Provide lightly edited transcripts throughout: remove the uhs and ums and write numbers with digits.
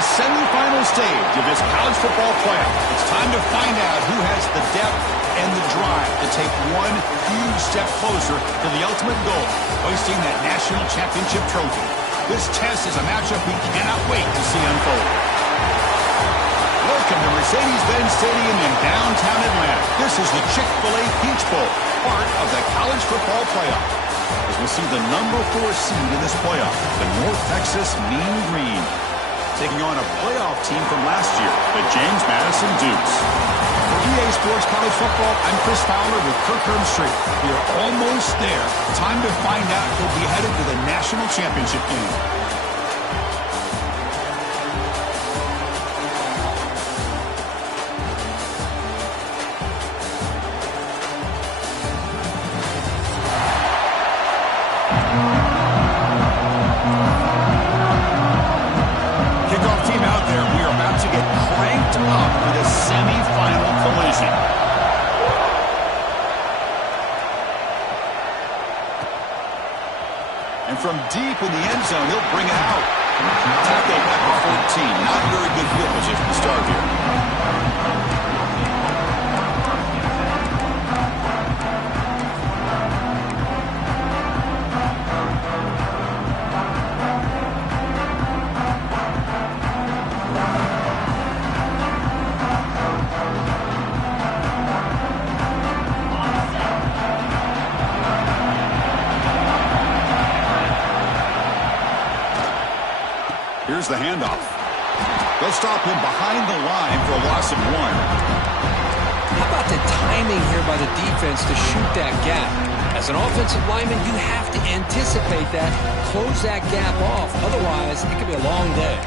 the semifinal stage of this college football playoff. It's time to find out who has the depth and the drive to take one huge step closer to the ultimate goal, hoisting that national championship trophy. This test is a matchup we cannot wait to see unfold. Welcome to Mercedes-Benz Stadium in downtown Atlanta. This is the Chick-fil-A Peach Bowl, part of the college football playoff. As we see the number 4 seed in this playoff, the North Texas Mean Green, taking on a playoff team from last year, the James Madison Dukes. For EA Sports College Football, I'm Chris Fowler with Kirk Herbstreit. We are almost there. Time to find out who'll be headed to the national championship game. And from deep in the end zone, he'll bring it out. Tackle back to 14. Not very good field position to start here. Here's the handoff. They'll stop him behind the line for a loss of 1. How about the timing here by the defense to shoot that gap? As an offensive lineman, you have to anticipate that, close that gap off. Otherwise, it could be a long day.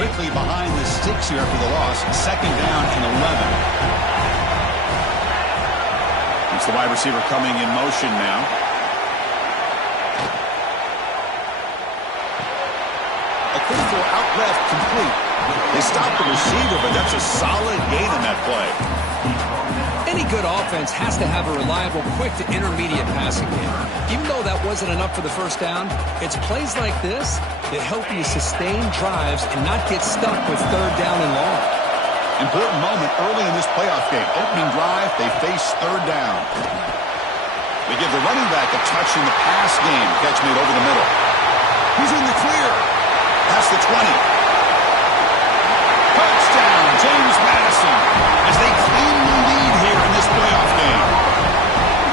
Quickly behind the sticks here after the loss. 2nd down and 11. It's the wide receiver coming in motion now. A quick throw out left, complete. They stopped the receiver, but that's a solid gain on that play. Any good offense has to have a reliable, quick to intermediate passing game. Even though that wasn't enough for the first down, it's plays like this that help you sustain drives and not get stuck with 3rd down and long. Important moment early in this playoff game. Opening drive, they face 3rd down. They give the running back a touch in the pass game. Catch made over the middle. He's in the clear. Past the 20. Touchdown, James Madison, as they claim the lead here in this playoff game.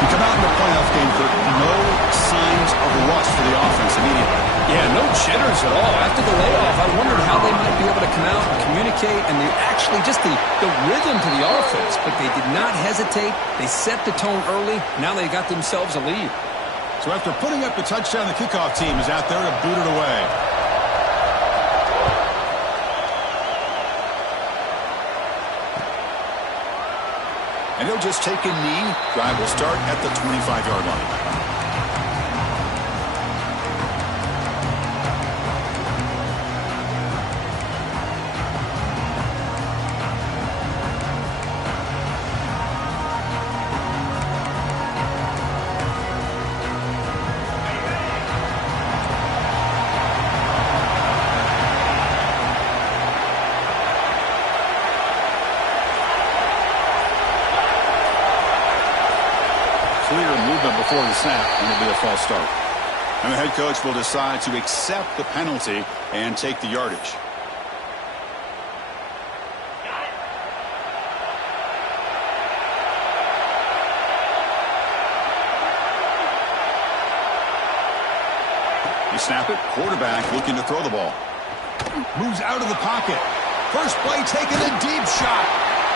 You come out in the playoff game, Kirk, no signs of rust for the offense immediately. Yeah, no jitters at all. After the layoff, I wondered how they might be able to come out and communicate, and actually just the rhythm to the offense. But they did not hesitate. They set the tone early. Now they got themselves a lead. So after putting up the touchdown, the kickoff team is out there to boot it away. And he'll just take a knee. Drive will start at the 25-yard line. Clear movement before the snap, and it'll be a false start. And the head coach will decide to accept the penalty and take the yardage. You snap it, quarterback looking to throw the ball. Moves out of the pocket. First play taking a deep shot.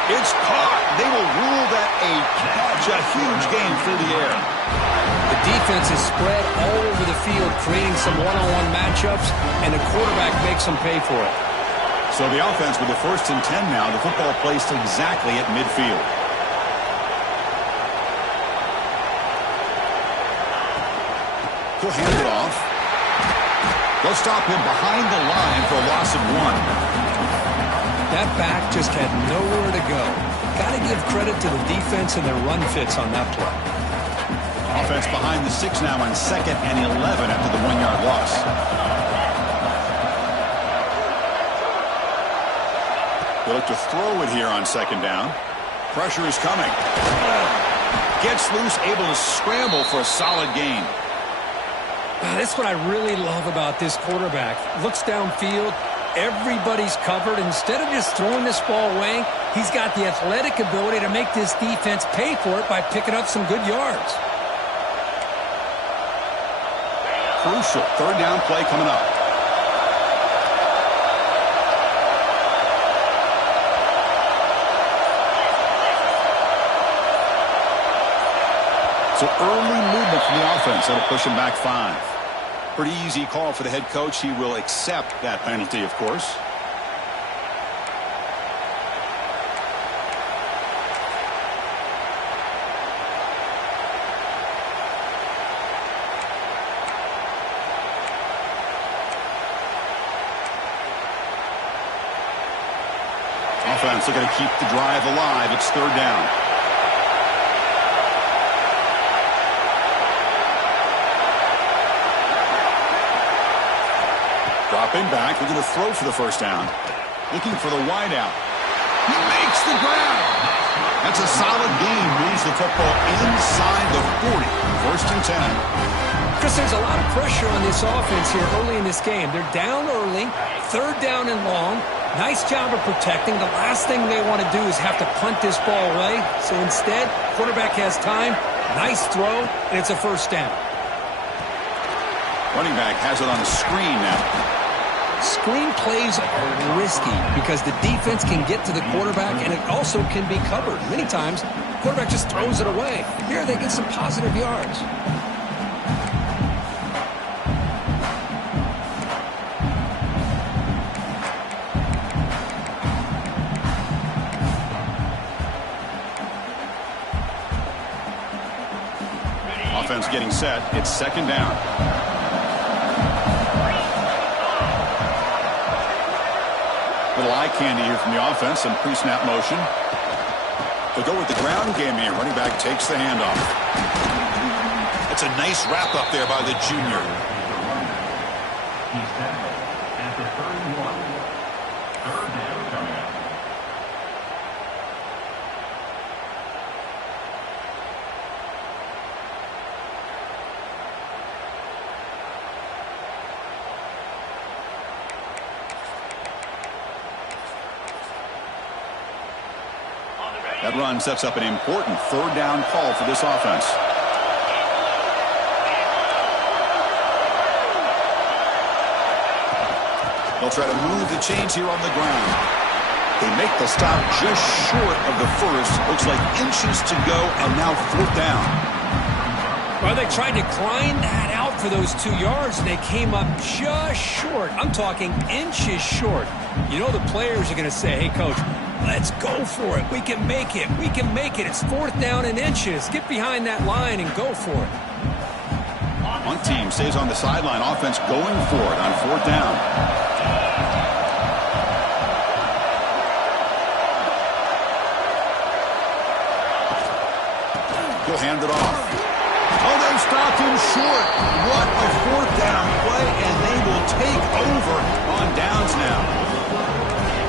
It's caught. They will rule that a catch, a huge gain through the air. The defense is spread all over the field, creating some one-on-one matchups, and the quarterback makes them pay for it. So the offense with the 1st and 10 now, the football placed exactly at midfield. He'll hand it off. They'll stop him behind the line for a loss of 1. That back just had nowhere to go. Got to give credit to the defense and their run fits on that play. Offense behind the 6 now on 2nd and 11 after the 1-yard loss. They look to throw it here on 2nd down. Pressure is coming. Gets loose, able to scramble for a solid gain. That's what I really love about this quarterback. Looks downfield. Everybody's covered. Instead of just throwing this ball away, he's got the athletic ability to make this defense pay for it by picking up some good yards. Crucial 3rd down play coming up. So early movement from the offense. That'll push him back 5. Pretty easy call for the head coach. He will accept that penalty, of course. Offense looking to keep the drive alive. It's 3rd down. Dropping back, looking to throw for the 1st down. Looking for the wideout. He makes the grab. That's a solid gain. Moves the football inside the 40. 1st and 10. Chris, there's a lot of pressure on this offense here early in this game. They're down early, 3rd down and long. Nice job of protecting. The last thing they want to do is have to punt this ball away. So instead, quarterback has time. Nice throw, and it's a 1st down. Running back has it on the screen now. Screen plays are risky because the defense can get to the quarterback, and it also can be covered. Many times, the quarterback just throws it away. Here, they get some positive yards. Offense getting set. It's 2nd down. Little eye candy here from the offense. Some pre-snap motion. They'll go with the ground game here. Running back takes the handoff. It's a nice wrap up there by the junior. He's tackled at the 31. 3rd down coming up. That run sets up an important 3rd down call for this offense. They'll try to move the chains here on the ground. They make the stop just short of the 1st. Looks like inches to go, and now 4th down. Well, they tried to grind that out for those 2 yards, and they came up just short. I'm talking inches short. You know the players are going to say, hey, Coach, let's go for it. We can make it. We can make it. It's 4th down and inches. Get behind that line and go for it. One team stays on the sideline. Offense going for it on 4th down. He'll hand it off. Oh, they stopped him short. What a 4th down play, and they will take over on downs now.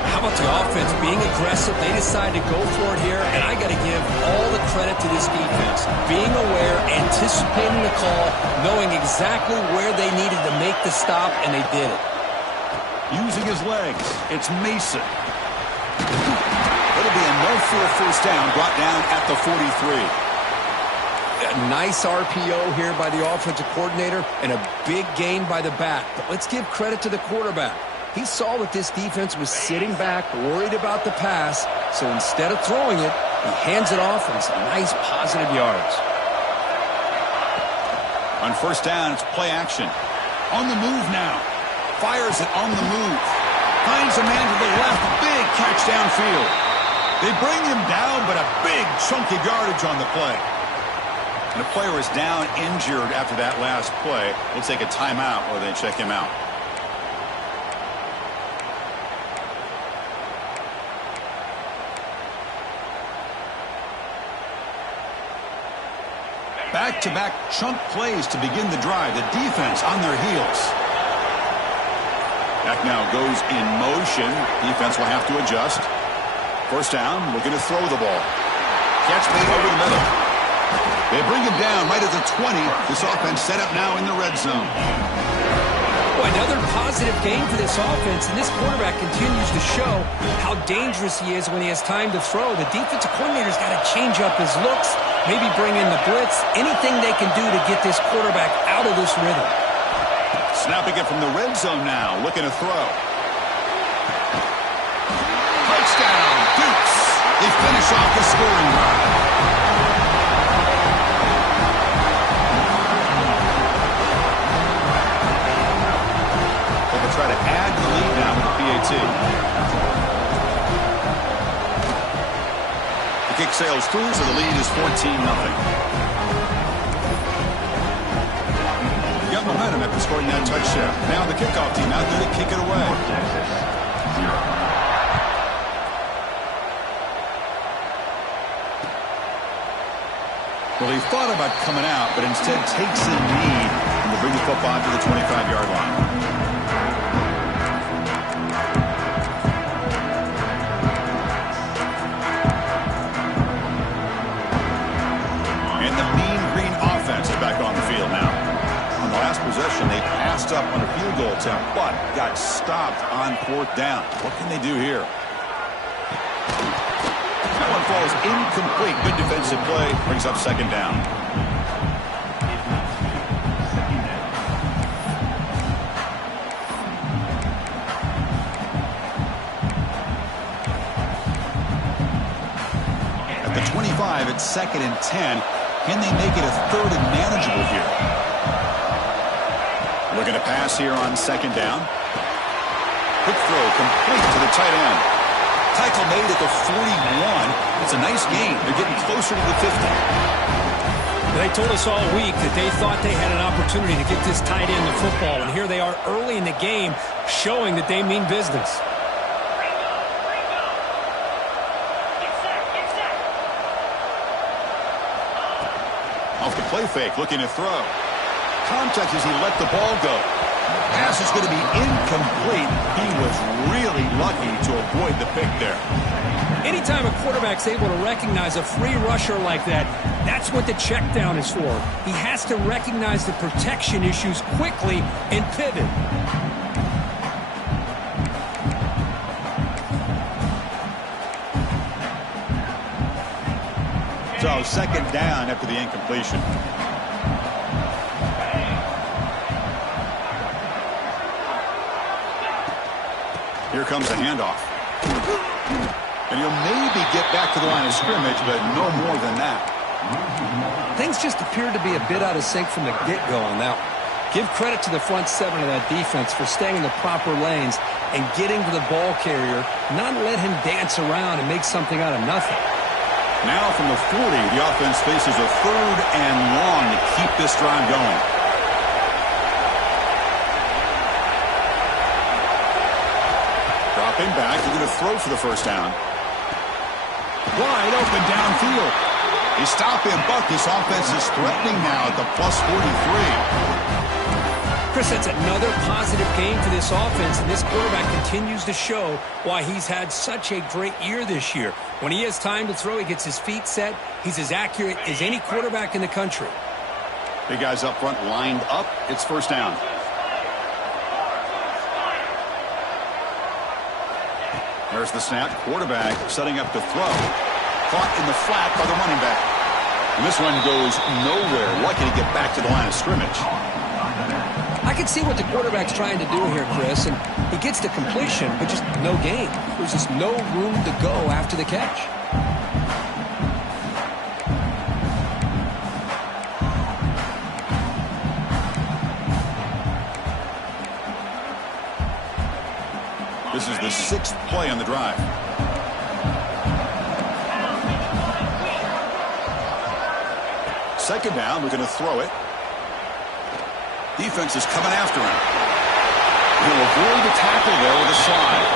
How about the offense being aggressive? They decide to go for it here, and I got to give all the credit to this defense. Being aware, anticipating the call, knowing exactly where they needed to make the stop, and they did it. Using his legs, it's Mason. It'll be enough for a 1st down, brought down at the 43. A nice RPO here by the offensive coordinator and a big gain by the back. But let's give credit to the quarterback. He saw that this defense was sitting back, worried about the pass, so instead of throwing it, he hands it off and some nice positive yards. On 1st down, it's play action. On the move now. Fires it on the move. Finds a man to the left. Big catch downfield. They bring him down, but a big chunk of yardage on the play. And the player is down injured after that last play. We'll take a timeout or they check him out. Back back-to-back chunk plays to begin the drive. The defense on their heels. Back now goes in motion. Defense will have to adjust. First down, looking to throw the ball. Catch made over the middle. They bring him down right at the 20. This offense set up now in the red zone. Boy, another positive game for this offense, and this quarterback continues to show how dangerous he is when he has time to throw. The defensive coordinator's got to change up his looks, maybe bring in the blitz, anything they can do to get this quarterback out of this rhythm. Snapping it from the red zone now, looking to throw. Touchdown, Dukes. They finish off the scoring drive. Try to add to the lead now with the PAT. The kick sails through, so the lead is 14-0. Got momentum after scoring that touchdown. Now the kickoff team out there to kick it away. Well, he thought about coming out, but instead takes a knee and will bring the football to the 25-yard line. Back on the field now. On the last possession, they passed up on a field goal attempt, but got stopped on fourth down. What can they do here? That one falls incomplete. Good defensive play. Brings up second down. At the 25, it's 2nd and 10. Can they make it a third and manageable here? Looking to pass here on second down. Quick throw complete to the tight end. Tackle made at the 41. It's a nice gain. They're getting closer to the 50. They told us all week that they thought they had an opportunity to get this tight end the football, and here they are early in the game showing that they mean business. Off the play fake, looking to throw. Contact as he let the ball go. Pass is going to be incomplete. He was really lucky to avoid the pick there. Anytime a quarterback's able to recognize a free rusher like that, that's what the check down is for. He has to recognize the protection issues quickly and pivot. So second down after the incompletion. Here comes the handoff. And he'll maybe get back to the line of scrimmage, but no more than that. Things just appeared to be a bit out of sync from the get-go on that one. Give credit to the front seven of that defense for staying in the proper lanes and getting to the ball carrier, not let him dance around and make something out of nothing. Now from the 40, the offense faces a third and long to keep this drive going. Dropping back, they're going to throw for the first down. Wide open downfield. They stop him, but this offense is threatening now at the plus 43. Chris, that's another positive game for this offense, and this quarterback continues to show why he's had such a great year this year. When he has time to throw, he gets his feet set. He's as accurate as any quarterback in the country. Big guys up front lined up. It's first down. There's the snap. Quarterback setting up to throw. Caught in the flat by the running back. And this one goes nowhere. Lucky to get back to the line of scrimmage. I can see what the quarterback's trying to do here, Chris, and he gets the completion, but just no gain. There's just no room to go after the catch. This is the 6th play on the drive. Second down, we're going to throw it. Defense is coming after him. He'll avoid the tackle there with a slide.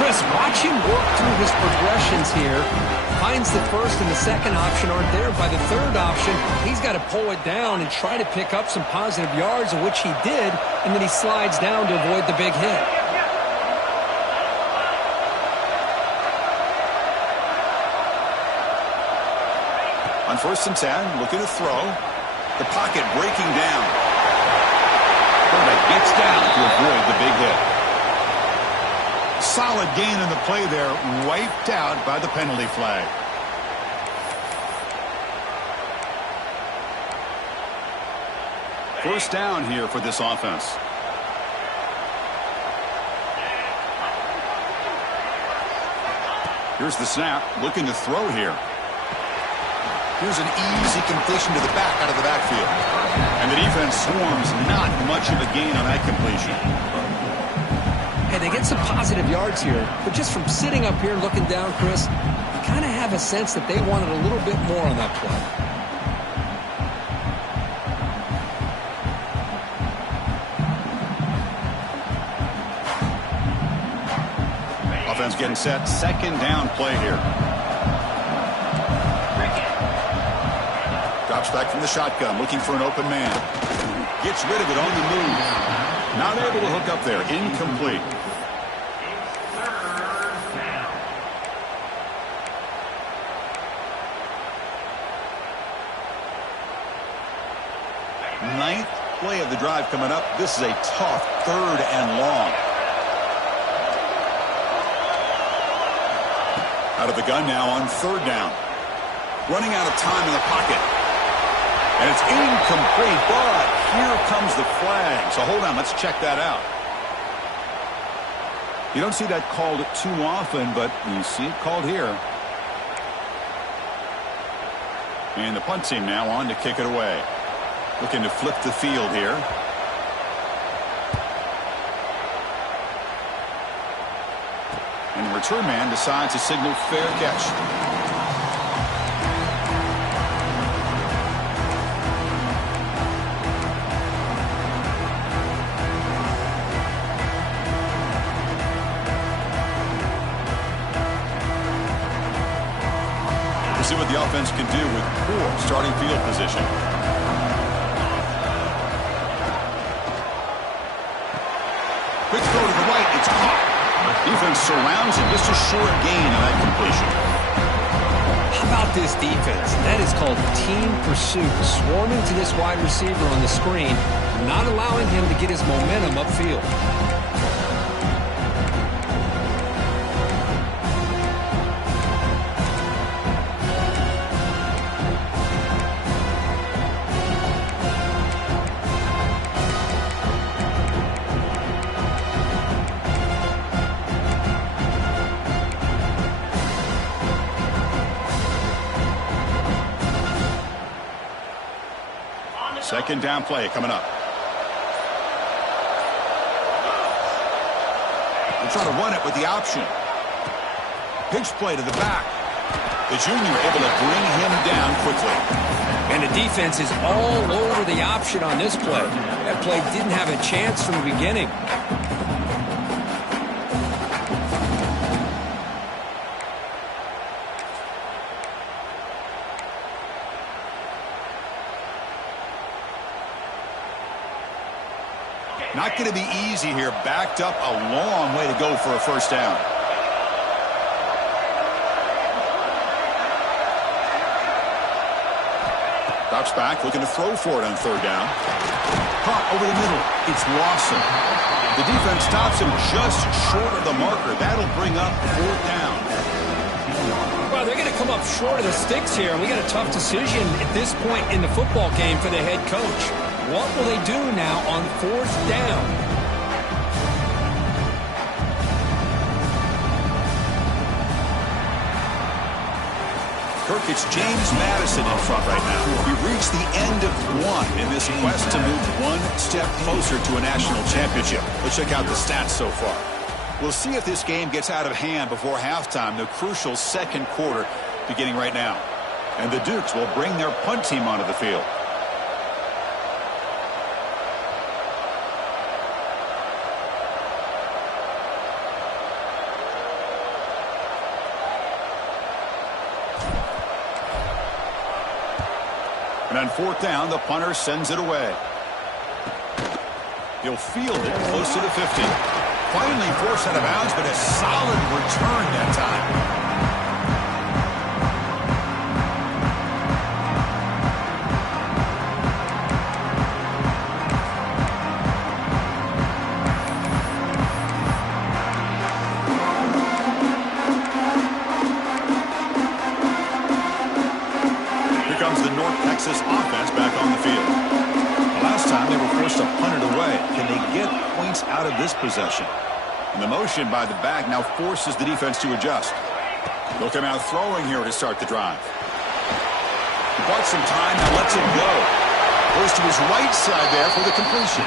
Chris, watch him work through his progressions here, Finds the first and the second option aren't there. By the third option, he's got to pull it down and try to pick up some positive yards, of which he did, and then he slides down to avoid the big hit. On 1st and 10, looking to throw. The pocket breaking down. Quarterback gets down to avoid the big hit. Solid gain in the play there, wiped out by the penalty flag. First down here for this offense. Here's the snap, looking to throw here. Here's an easy completion to the back out of the backfield. And the defense swarms, not much of a gain on that completion. Hey, they get some positive yards here, but just from sitting up here looking down, Chris, you kind of have a sense that they wanted a little bit more on that play. Offense getting set, second down play here. Drops back from the shotgun, looking for an open man. Gets rid of it on the move. Not able to hook up there. Incomplete. Ninth play of the drive coming up. This is a tough 3rd and long. Out of the gun now on 3rd down. Running out of time in the pocket. And it's incomplete, but here comes the flag. So hold on, let's check that out. You don't see that called too often, but you see it called here. And the punt team now on to kick it away. Looking to flip the field here. And the return man decides to signal fair catch. See what the offense can do with poor starting field position. Quick throw to the right. It's caught. Defense surrounds him. Just a short gain on that completion. How about this defense? That is called team pursuit. Swarming to this wide receiver on the screen, not allowing him to get his momentum upfield. Second down play coming up. They're trying to run it with the option. Pitch play to the back. The junior able to bring him down quickly. And the defense is all over the option on this play. That play didn't have a chance from the beginning. Not going to be easy here. Backed up a long way to go for a first down. Drops back, looking to throw for it on 3rd down. Caught over the middle. It's Lawson. The defense stops him just short of the marker. That'll bring up 4th down. Well, they're going to come up short of the sticks here, and we got a tough decision at this point in the football game for the head coach. What will they do now on 4th down? Kirk, it's James Madison in front right now. We've reached the end of one in this quest to move one step closer to a national championship. Let's check out the stats so far. We'll see if this game gets out of hand before halftime, the crucial 2nd quarter beginning right now. And the Dukes will bring their punt team onto the field. And on fourth down, the punter sends it away. He'll field it close to the 50. Finally forced out of bounds, but a solid return that time. Texas offense back on the field. Last time they were forced to punt it away. Can they get points out of this possession? And the motion by the back now forces the defense to adjust. They'll come out throwing here to start the drive. He bought some time, now lets it go. Goes to his right side there for the completion.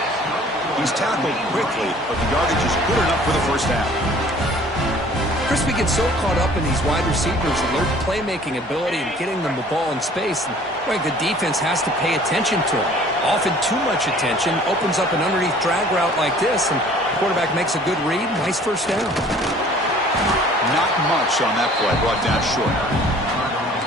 He's tackled quickly, but the yardage is good enough for the first down. Crispy gets so caught up in these wide receivers' alert playmaking ability and getting them the ball in space. And boy, the defense has to pay attention to him. Often too much attention, opens up an underneath drag route like this, and the quarterback makes a good read. Nice first down. Not much on that play, brought down short.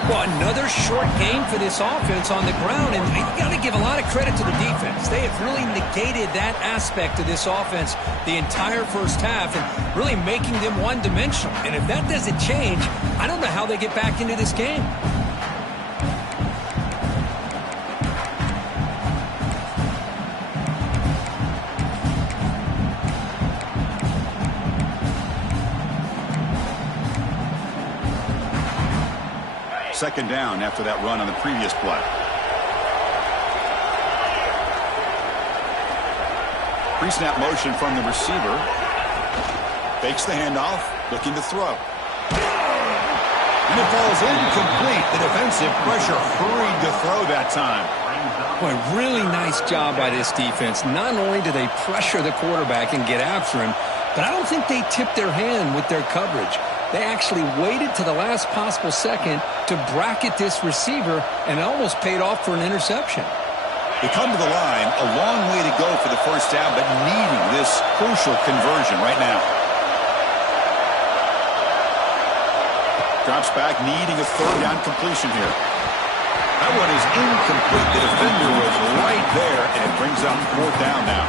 Well, another short game for this offense on the ground, and you got to give a lot of credit to the defense. They have really negated that aspect of this offense the entire first half and really making them one-dimensional. And if that doesn't change, I don't know how they get back into this game. Second down after that run on the previous play. Pre-snap motion from the receiver. Fakes the handoff, looking to throw. And it falls incomplete. The defensive pressure hurried to throw that time. Boy, really nice job by this defense. Not only do they pressure the quarterback and get after him, but I don't think they tipped their hand with their coverage. They actually waited to the last possible second to bracket this receiver, and it almost paid off for an interception. They come to the line, a long way to go for the first down, but needing this crucial conversion right now. Drops back, needing a third down completion here. That one is incomplete. The defender was right there, and it brings up fourth down now.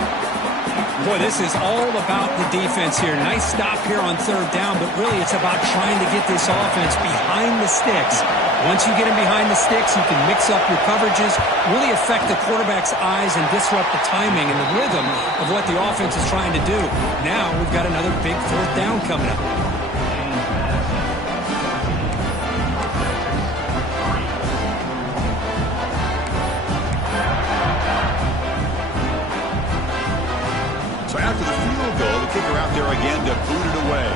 Boy, this is all about the defense here. Nice stop here on third down, but really it's about trying to get this offense behind the sticks. Once you get him behind the sticks, you can mix up your coverages, really affect the quarterback's eyes and disrupt the timing and the rhythm of what the offense is trying to do. Now we've got another big fourth down coming up. After the field goal, the kicker out there again to boot it away.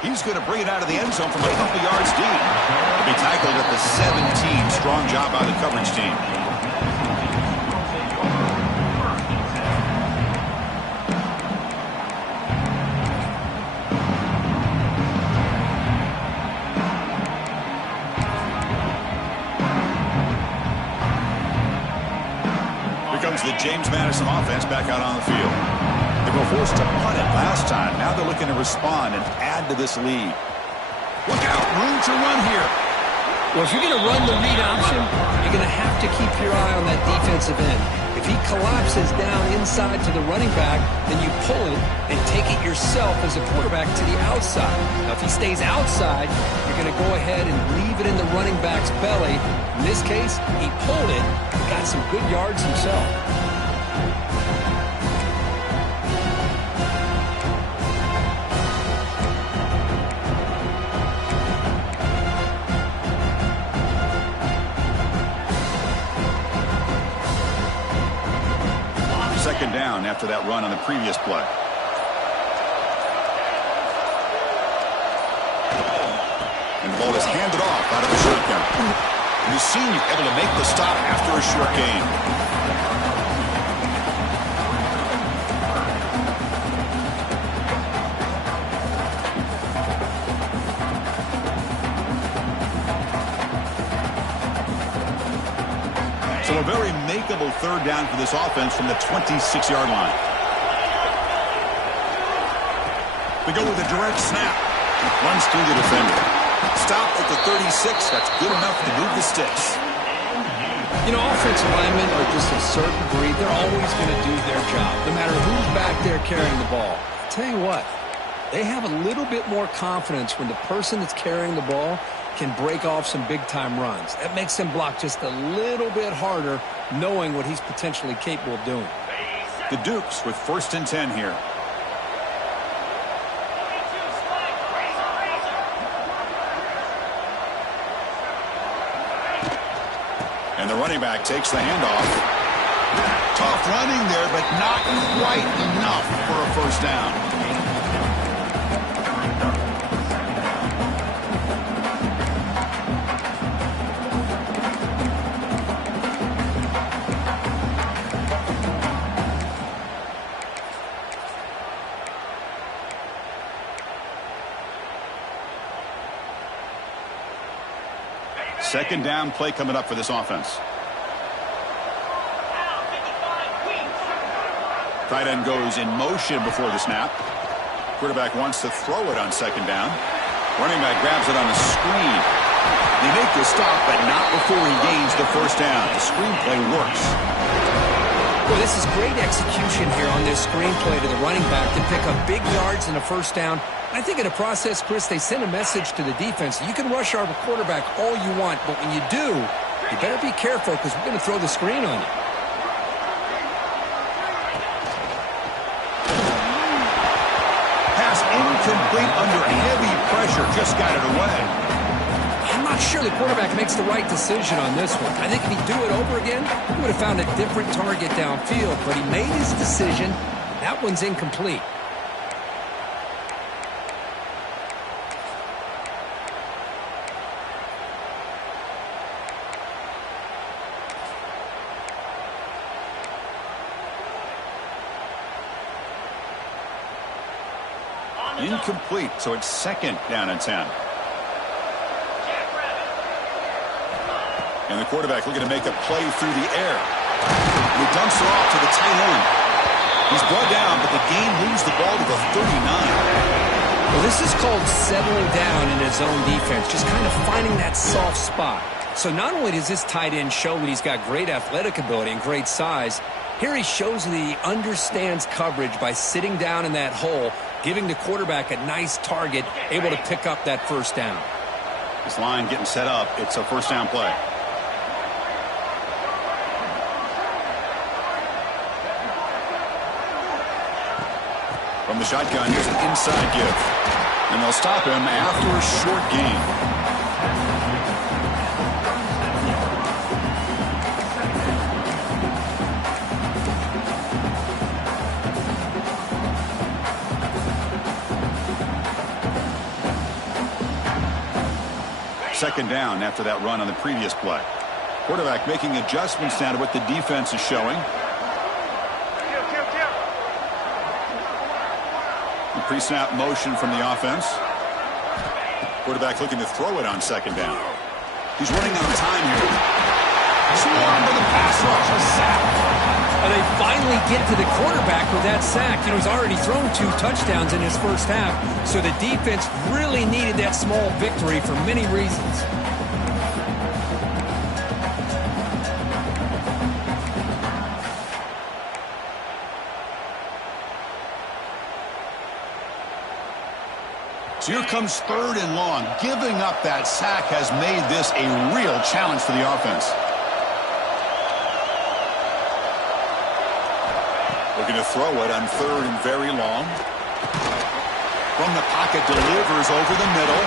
He's going to bring it out of the end zone from a couple yards deep. He'll be tackled at the 17. Strong job by the coverage team. The James Madison offense back out on the field. They were forced to punt it last time. Now they're looking to respond and add to this lead. Look out, room to run here. Well, if you're going to run the read option, you're going to have to keep your eye on that defensive end. If he collapses down inside to the running back, then you pull it and take it yourself as a quarterback to the outside. Now, if he stays outside, you're going to go ahead and leave it in the running back's belly. In this case, he pulled it, got some good yards himself. Second down after that run on the previous play. And the ball is handed off out of the shotgun. And the senior able to make the stop after a short gain. So a very makeable third down for this offense from the 26-yard line. We go with a direct snap. Runs through the defender. Stop at the 36. That's good enough to move the sticks. You know, offensive linemen are just a certain breed. They're always going to do their job, no matter who's back there carrying the ball. I'll tell you what, they have a little bit more confidence when the person that's carrying the ball can break off some big-time runs. That makes them block just a little bit harder, knowing what he's potentially capable of doing. The Dukes with 1st and 10 here. And the running back takes the handoff. Tough running there, but not quite enough for a first down. Second down play coming up for this offense. Tight end goes in motion before the snap. Quarterback wants to throw it on second down. Running back grabs it on the screen. They make the stop, but not before he gains the first down. The screenplay works. Well, this is great execution here on this screenplay to the running back to pick up big yards in a first down. I think in the process, Chris, they send a message to the defense. You can rush our quarterback all you want, but when you do, you better be careful because we're going to throw the screen on you. Pass incomplete under heavy pressure. Just got it away. I'm not sure the quarterback makes the right decision on this one. I think if he'd do it over again, he would have found a different target downfield, but he made his decision. That one's incomplete. Incomplete, so it's second down and 10. And the quarterback looking to make a play through the air. He dumps it off to the tight end. He's brought down, but the game moves the ball to the 39. Well, this is called settling down in his own defense, just kind of finding that soft spot. So not only does this tight end show that he's got great athletic ability and great size, here he shows that he understands coverage by sitting down in that hole, giving the quarterback a nice target, able to pick up that first down. This line getting set up. It's a first down play. From the shotgun, here's an inside give. And they'll stop him after a short gain. Second down after that run on the previous play. Quarterback making adjustments now to what the defense is showing. The pre-snap motion from the offense. Quarterback looking to throw it on second down. He's running out of time here. Swarmed with a pass rush, a sack. And they finally get to the quarterback with that sack. You know, he's already thrown 2 touchdowns in his first half, so the defense really needed that small victory for many reasons. So here comes third and long. Giving up that sack has made this a real challenge for the offense. Looking to throw it on third and very long. From the pocket, delivers over the middle.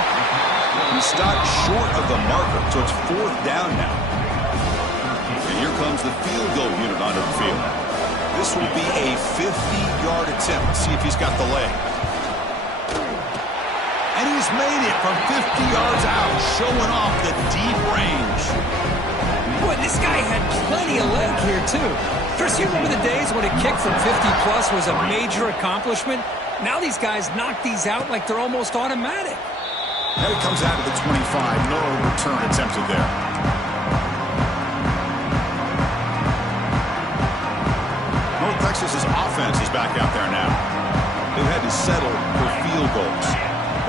He stopped short of the marker, so it's fourth down now. And here comes the field goal unit onto the field. This will be a 50-yard attempt. Let's see if he's got the leg. And he's made it from 50 yards out, showing off the deep range. Boy, this guy had plenty of leg here, too. Chris, you remember the days when a kick from 50-plus was a major accomplishment? Now these guys knock these out like they're almost automatic. And it comes out of the 25. No return attempted there. North Texas's offense is back out there now. They've had to settle for field goals.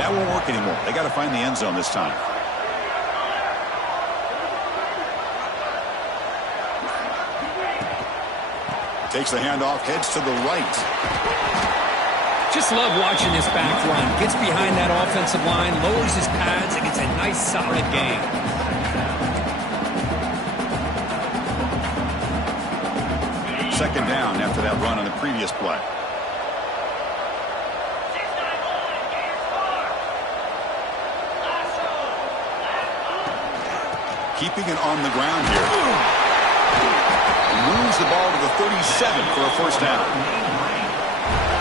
That won't work anymore. They got to find the end zone this time. Takes the handoff, heads to the right. Just love watching this back run. Gets behind that offensive line, lowers his pads, and gets a nice solid gain. Second down after that run on the previous play. Keeping it on the ground here. Moves the ball to the 37 for a first down.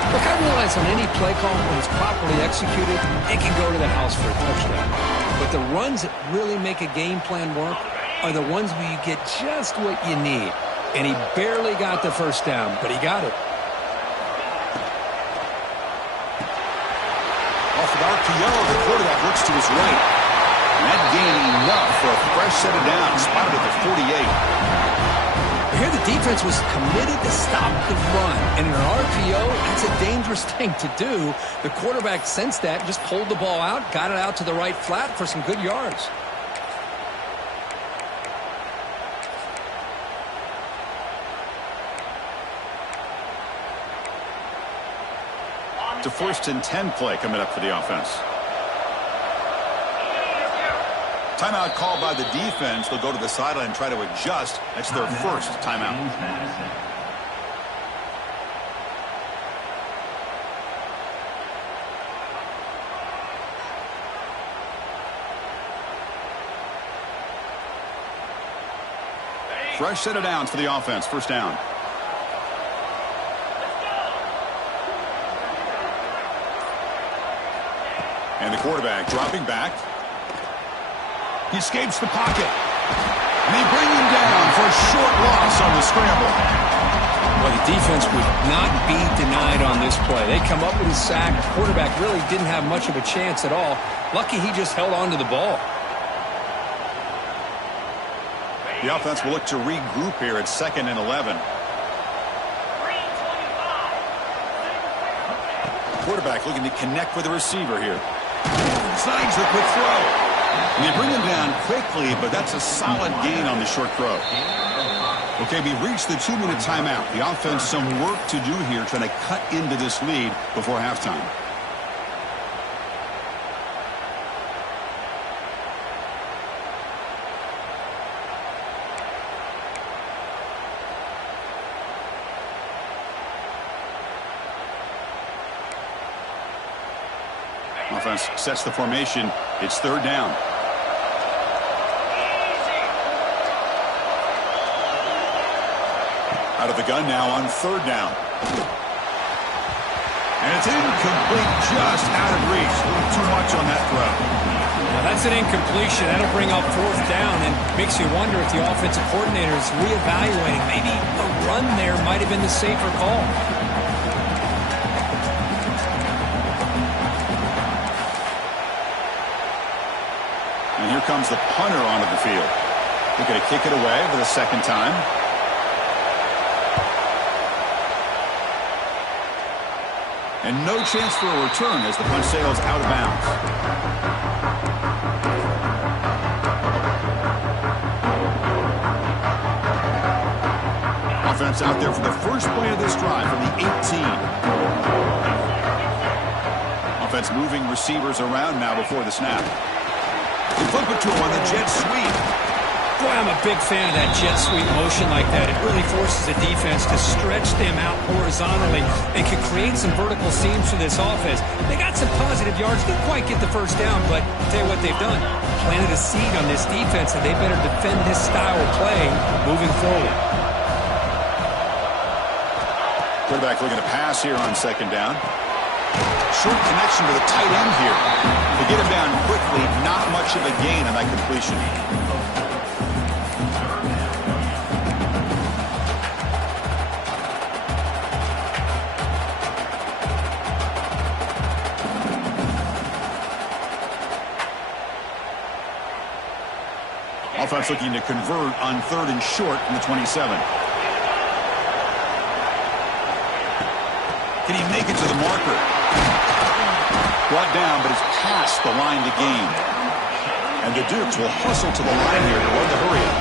Look, I realize on any play call, when it's properly executed, it can go to the house for a touchdown. But the runs that really make a game plan work are the ones where you get just what you need. And he barely got the first down, but he got it. Off of RPO, the quarterback looks to his right. And that gain enough for a fresh set of downs, spotted at the 48. Here the defense was committed to stop the run. And in an RPO, that's a dangerous thing to do. The quarterback sensed that, just pulled the ball out, got it out to the right flat for some good yards. To first and 10 play coming up for the offense. Timeout called by the defense. They'll go to the sideline and try to adjust. That's their first timeout. Fresh set of downs for the offense. First down. And the quarterback dropping back. He escapes the pocket. And they bring him down for a short loss on the scramble. Well, the defense would not be denied on this play. They come up with a sack. The quarterback really didn't have much of a chance at all. Lucky he just held on to the ball. The offense will look to regroup here at 2nd and 11. Quarterback looking to connect with the receiver here. Signs the quick throw. And they bring him down quickly, but that's a solid gain on the short throw. Okay, we've reached the 2-minute timeout. The offense some work to do here trying to cut into this lead before halftime. Offense sets the formation. It's third down. Out of the gun now on third down. And it's incomplete, just out of reach. A little too much on that throw. Now that's an incompletion. That'll bring up fourth down and makes you wonder if the offensive coordinator is reevaluating. Maybe a run there might have been the safer call. And here comes the punter onto the field. They're going to kick it away for the second time. And no chance for a return as the punt sails out of bounds. Offense out there for the first play of this drive from the 18. Offense moving receivers around now before the snap. They flip it to him on the jet sweep. Boy, I'm a big fan of that jet sweep motion like that. It really forces the defense to stretch them out horizontally and can create some vertical seams for this offense. They got some positive yards. Didn't quite get the first down, but I'll tell you what they've done. Planted a seed on this defense, and they better defend this style of play moving forward. Quarterback looking to pass here on second down. Short connection to the tight end here. To get him down quickly, not much of a gain on that completion. Offense looking to convert on third and short from the 27. Can he make it to the marker? brought down, but it's past the line to gain. And the Dukes will hustle to the line here to run the hurry-up.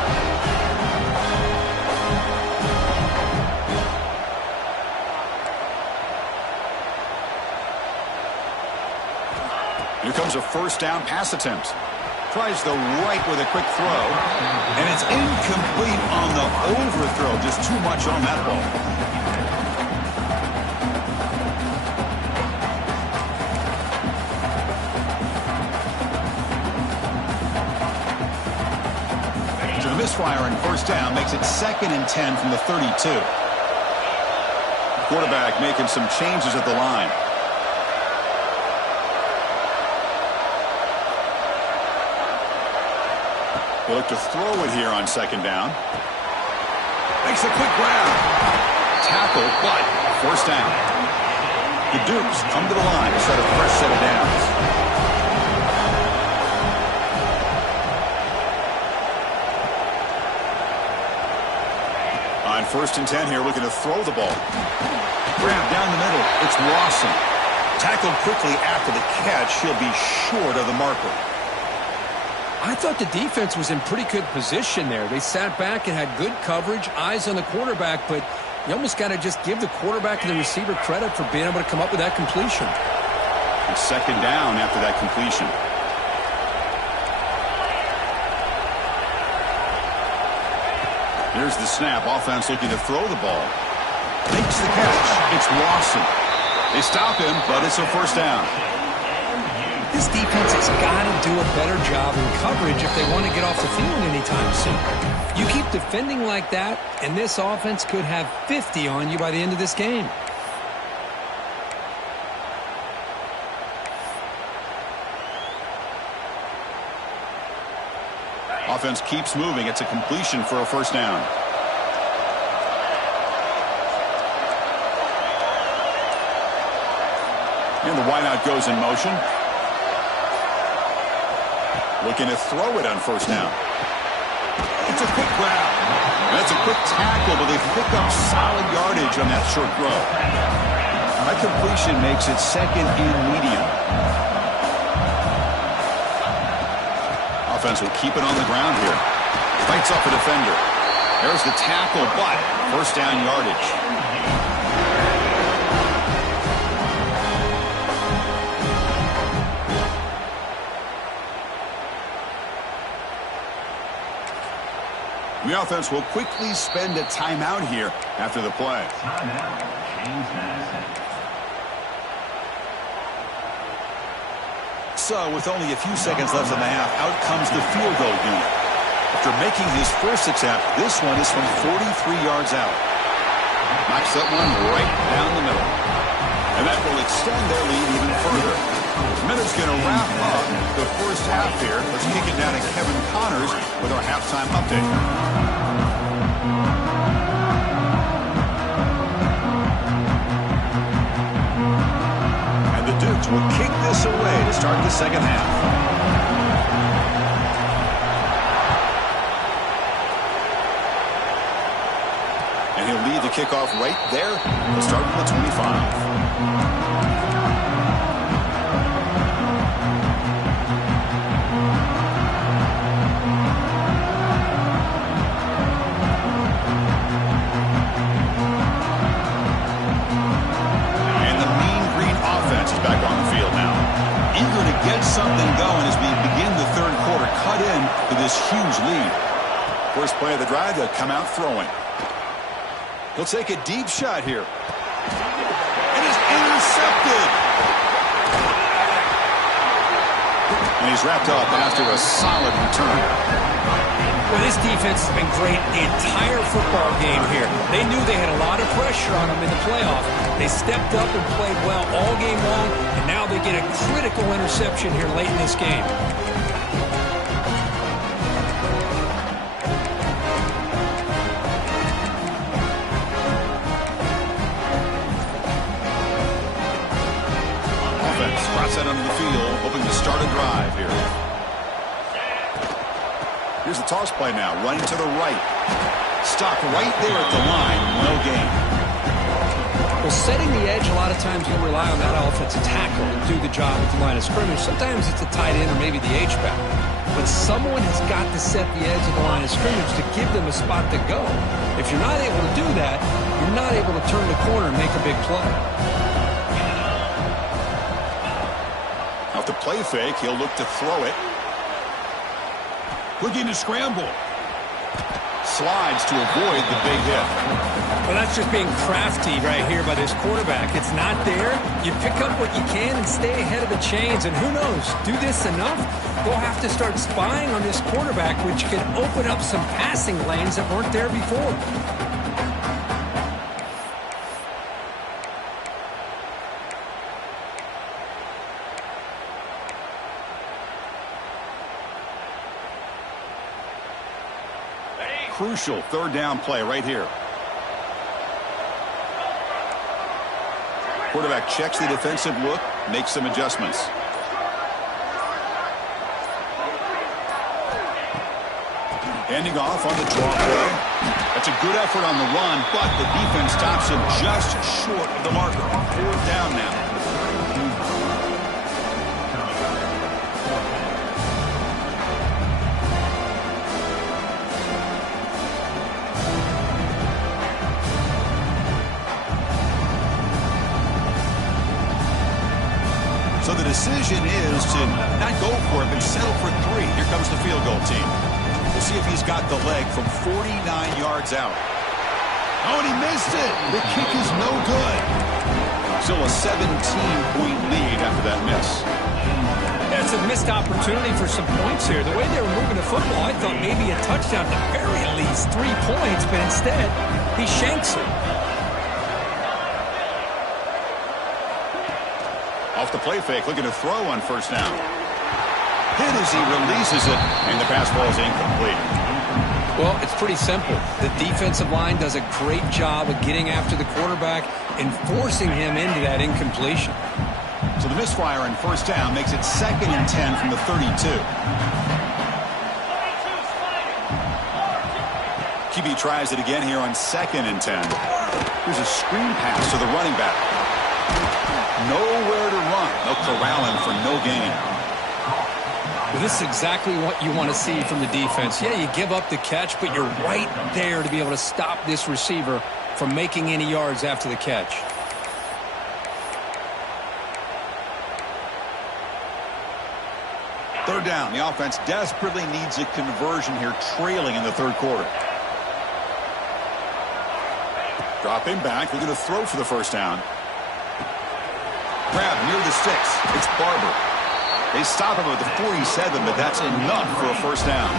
Here comes a first down pass attempt. Tries the right with a quick throw. And it's incomplete on the overthrow. Just too much on that ball. So the misfire in first down makes it 2nd and 10 from the 32. Quarterback making some changes at the line. He'll look to throw it here on 2nd down. Makes a quick grab. Tackle, but first down. The Dukes come to the line to set a fresh set of downs. On 1st and 10 here, looking to throw the ball. Grab down the middle. It's Lawson. Tackled quickly after the catch. He'll be short of the marker. I thought the defense was in pretty good position there. They sat back and had good coverage, eyes on the quarterback, but you almost got to just give the quarterback and the receiver credit for being able to come up with that completion. And 2nd down after that completion. Here's the snap. Offense looking to throw the ball. Makes the catch. It's Lawson. They stop him, but it's a first down. This defense has got to do a better job in coverage if they want to get off the field anytime soon. You keep defending like that, and this offense could have 50 on you by the end of this game. Offense keeps moving. It's a completion for a first down. And the wideout goes in motion. Looking to throw it on first down. It's a quick grab. That's a quick tackle, but they pick up solid yardage on that short throw. That completion makes it 2nd and medium. Offense will keep it on the ground here. Fights off a defender. There's the tackle, but first down yardage. The offense will quickly spend a timeout here after the play. So, with only a few seconds left in the half, out comes the field goal unit. After making his first attempt, this one is from 43 yards out. Knocks that one right down the middle. And that will extend their lead even further. Minute's going to wrap up the first half here. Let's kick it down to Kevin Connors with our halftime update. And the Dukes will kick this away to start the second half. And he'll lead the kickoff right there to start from the 25. Something going as we begin the third quarter. Cut in to this huge lead. First play of the drive, they'll come out throwing. He'll take a deep shot here. It is intercepted. And he's wrapped up after a solid return. Well, this defense has been great the entire football game here. They knew they had a lot of pressure on them in the playoff. They stepped up and played well all game long, and now they get a critical interception here late in this game. Offense trots that under the field, hoping to start a drive here. Here's the toss play now, running to the right. Stopped right there at the line, no gain. Well, setting the edge, a lot of times you rely on that offensive tackle to do the job at the line of scrimmage. Sometimes it's a tight end or maybe the H-back. But someone has got to set the edge of the line of scrimmage to give them a spot to go. If you're not able to do that, you're not able to turn the corner and make a big play. Off the play fake, he'll look to throw it. Looking to scramble. Slides to avoid the big hit. Well, that's just being crafty right here by this quarterback. It's not there. You pick up what you can and stay ahead of the chains. And who knows, do this enough, they'll have to start spying on this quarterback, which can open up some passing lanes that weren't there before. Crucial third down play right here. Quarterback checks the defensive look, makes some adjustments. Handing off on the draw play. That's a good effort on the run, but the defense stops him just short of the marker. Fourth down now. So the decision is to not go for it, but settle for 3. Here comes the field goal team. We'll see if he's got the leg from 49 yards out. Oh, and he missed it. The kick is no good. Still a 17-point lead after that miss. Yeah, it's a missed opportunity for some points here. The way they were moving the football, I thought maybe a touchdown at the very least, 3 points, but instead he shanks it. Off the play fake, looking to throw on first down. Hit as he releases it, and the pass ball is incomplete. Well, it's pretty simple. The defensive line does a great job of getting after the quarterback and forcing him into that incompletion. So the misfire on first down makes it 2nd and 10 from the 32. QB tries it again here on 2nd and 10. Here's a screen pass to the running back. Nowhere to run. They'll corral him for no gain. Well, this is exactly what you want to see from the defense. Yeah, you give up the catch, but you're right there to be able to stop this receiver from making any yards after the catch. Third down. The offense desperately needs a conversion here, trailing in the third quarter. Dropping back. They're going to throw for the first down. Grab near the sticks. It's Barber. They stop him at the 47, but that's enough for a first down.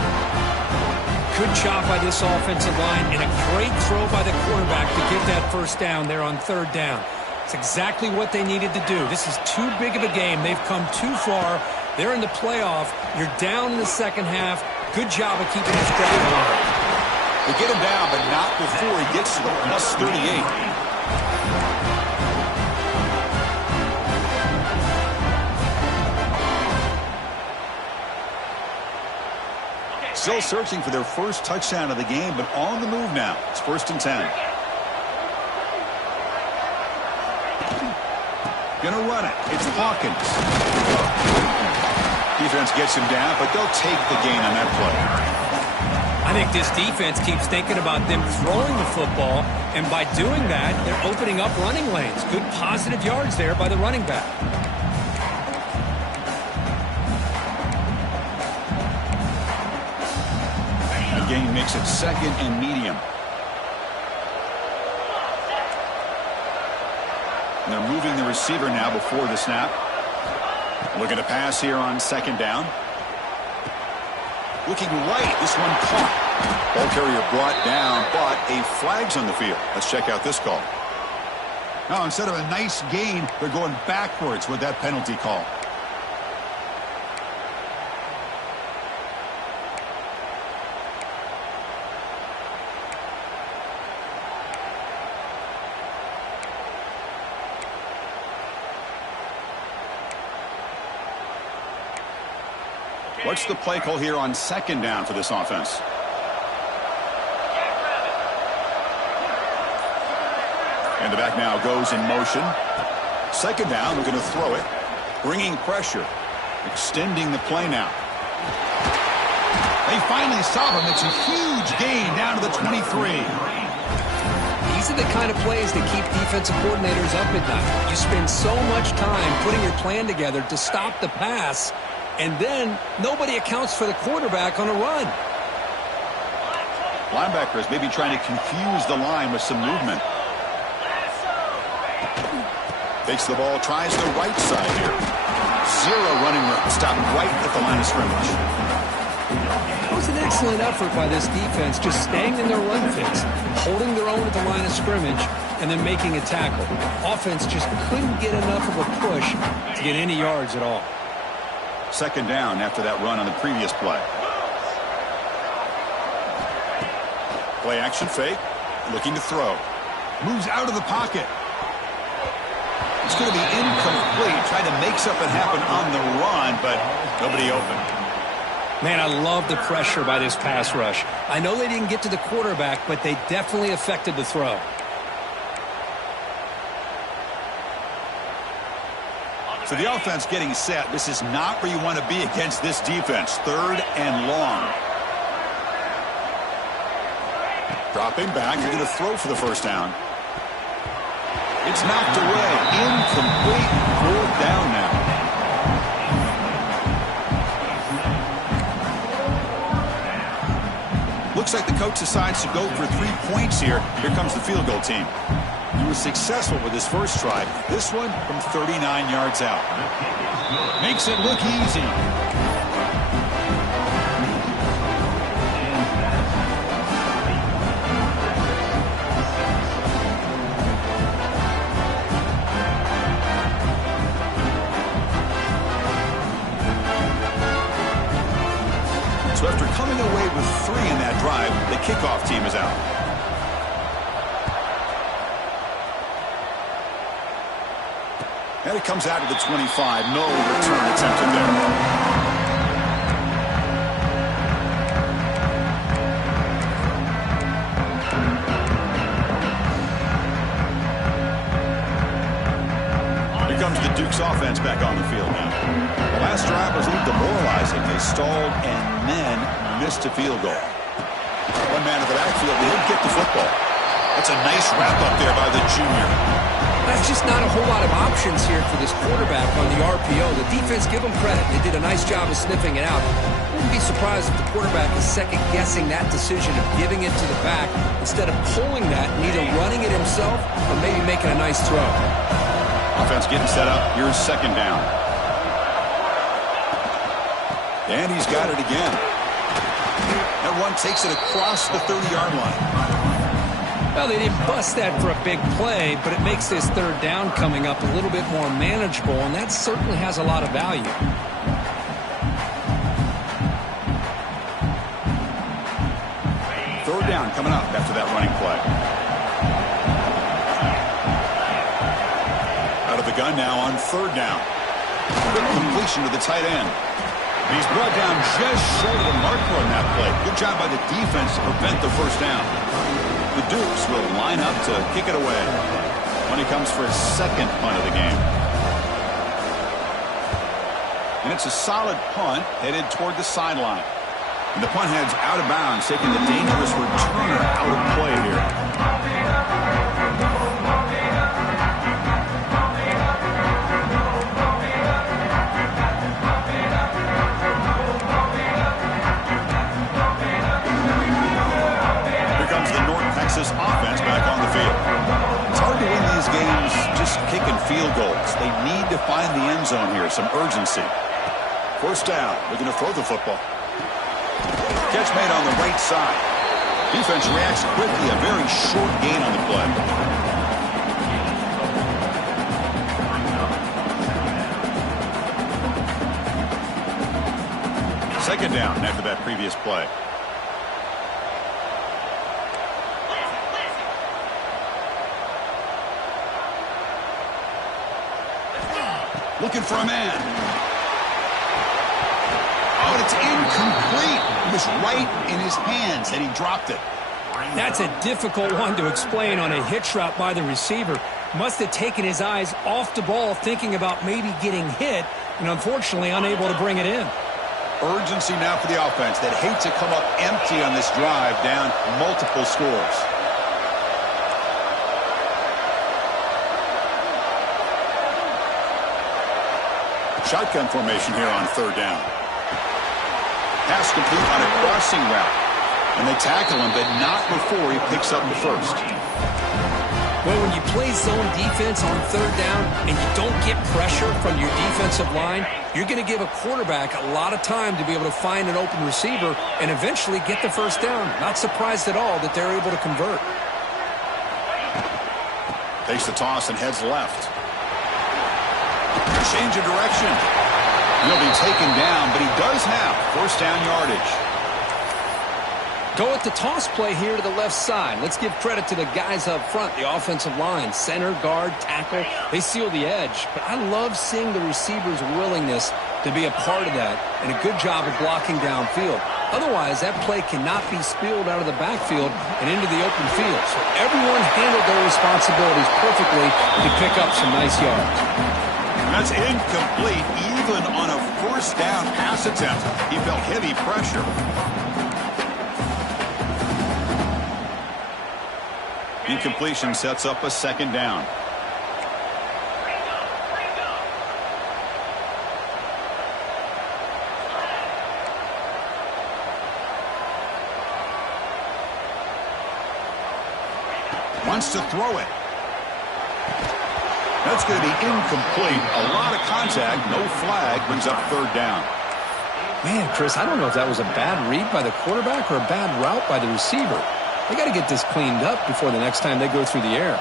Good job by this offensive line and a great throw by the quarterback to get that first down there on third down. It's exactly what they needed to do. This is too big of a game. They've come too far. They're in the playoff. You're down in the second half. Good job of keeping this drive alive. They get him down, but not before he gets to the plus 38. Still searching for their first touchdown of the game, but on the move now. It's 1st and 10. Gonna run it. It's Hawkins. Defense gets him down, but they'll take the gain on that play. I think this defense keeps thinking about them throwing the football, and by doing that, they're opening up running lanes. Good positive yards there by the running back. Gain makes it 2nd and medium. And they're moving the receiver now before the snap. Looking to pass here on 2nd down. Looking right. This one caught. Ball carrier brought down, but a flag's on the field. Let's check out this call. Now, instead of a nice gain, they're going backwards with that penalty call. What's the play call here on 2nd down for this offense? And the back now goes in motion. Second down, we're going to throw it. Bringing pressure. Extending the play now. They finally stop him. It's a huge gain down to the 23. These are the kind of plays that keep defensive coordinators up at night. You spend so much time putting your plan together to stop the pass, and then nobody accounts for the quarterback on a run. Linebackers maybe trying to confuse the line with some movement. Takes the ball, tries the right side here. Zero running room. Stop right at the line of scrimmage. That was an excellent effort by this defense, just staying in their run fits, holding their own at the line of scrimmage, and then making a tackle. Offense just couldn't get enough of a push to get any yards at all. Second down after that run on the previous play. Play action fake, looking to throw. Moves out of the pocket. It's going to be incomplete. Tried to make something happen on the run, but nobody open. Man, I love the pressure by this pass rush. I know they didn't get to the quarterback, but they definitely affected the throw. So the offense getting set. This is not where you want to be against this defense. Third and long. Dropping back. You're going to throw for the first down. It's knocked away. Incomplete. Fourth down now. Looks like the coach decides to go for 3 points here. Here comes the field goal team. He was successful with his first try. This one from 39 yards out. Makes it look easy. So after coming away with 3 in that drive, the kickoff team is out. And it comes out to the 25. No return attempted there. Comes the Duke's offense back on the field now. The last drive was a little demoralizing. They stalled and then missed a field goal. One man in the backfield, they didn't get the football. That's a nice wrap up there by the junior. That's just not a whole lot of options here for this quarterback on the RPO. The defense, give them credit. They did a nice job of sniffing it out. Wouldn't be surprised if the quarterback is second-guessing that decision of giving it to the back instead of pulling that and either running it himself or maybe making a nice throw. Offense getting set up. Here's second down. And he's got it again. That one takes it across the 30-yard line. Well, they didn't bust that for a big play, but it makes this third down coming up a little bit more manageable, and that certainly has a lot of value. Third down coming up after that running play. Out of the gun now on third down. Quick completion to the tight end. He's brought down just short of the marker on that play. Good job by the defense to prevent the first down. The Dukes will line up to kick it away when he comes for his second punt of the game. And it's a solid punt headed toward the sideline. And the punt heads out of bounds, taking the dangerous returner out of play here. Texas offense back on the field. It's hard to win these games just kicking field goals. They need to find the end zone here, some urgency. First down, they're going to throw the football. Catch made on the right side. Defense reacts quickly, a very short gain on the play. Second down after that previous play. Looking for a man. Oh, and it's incomplete. It was right in his hands, and he dropped it. That's a difficult one to explain on a hitch route by the receiver. Must have taken his eyes off the ball, thinking about maybe getting hit, and unfortunately unable to bring it in. Urgency now for the offense that hate to come up empty on this drive, down multiple scores. Shotgun formation here on third down. Pass complete on a crossing route. And they tackle him, but not before he picks up the first. Well, when you play zone defense on third down and you don't get pressure from your defensive line, you're going to give a quarterback a lot of time to be able to find an open receiver and eventually get the first down. Not surprised at all that they're able to convert. Takes the toss and heads left. Change of direction. He'll be taken down, but he does have first down yardage. Go with the toss play here to the left side. Let's give credit to the guys up front, the offensive line, center, guard, tackle. They seal the edge. But I love seeing the receiver's willingness to be a part of that and a good job of blocking downfield. Otherwise, that play cannot be spilled out of the backfield and into the open field. So everyone handled their responsibilities perfectly to pick up some nice yards. That's incomplete, even on a first down pass attempt. He felt heavy pressure. Incompletion sets up a second down. Wants to throw it. That's going to be incomplete. A lot of contact, no flag, brings up third down. Man, Chris, I don't know if that was a bad read by the quarterback or a bad route by the receiver. They got to get this cleaned up before the next time they go through the air.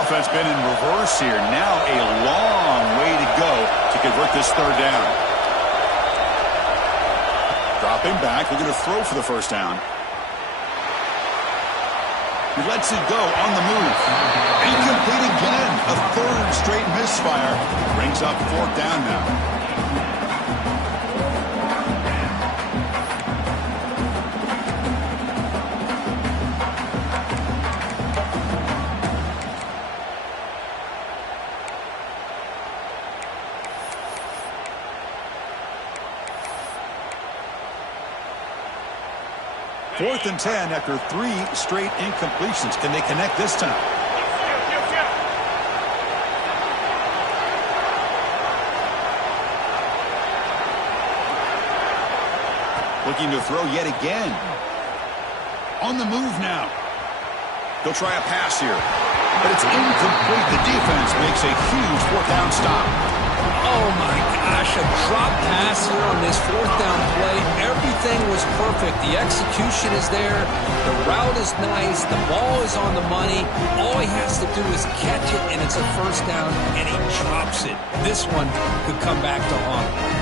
Offense been in reverse here. Now a long way to go to convert this third down. Dropping back, looking to throw for the first down. He lets it go on the move. Incomplete again. A third straight misfire. Brings up fourth down now. Fourth and 10 after 3 straight incompletions. Can they connect this time? Looking to throw yet again. On the move now. They'll try a pass here. But it's incomplete. The defense makes a huge fourth down stop. Oh, my gosh, a drop pass here on this fourth down play. Everything was perfect. The execution is there. The route is nice. The ball is on the money. All he has to do is catch it, and it's a first down, and he drops it. This one could come back to haunt him.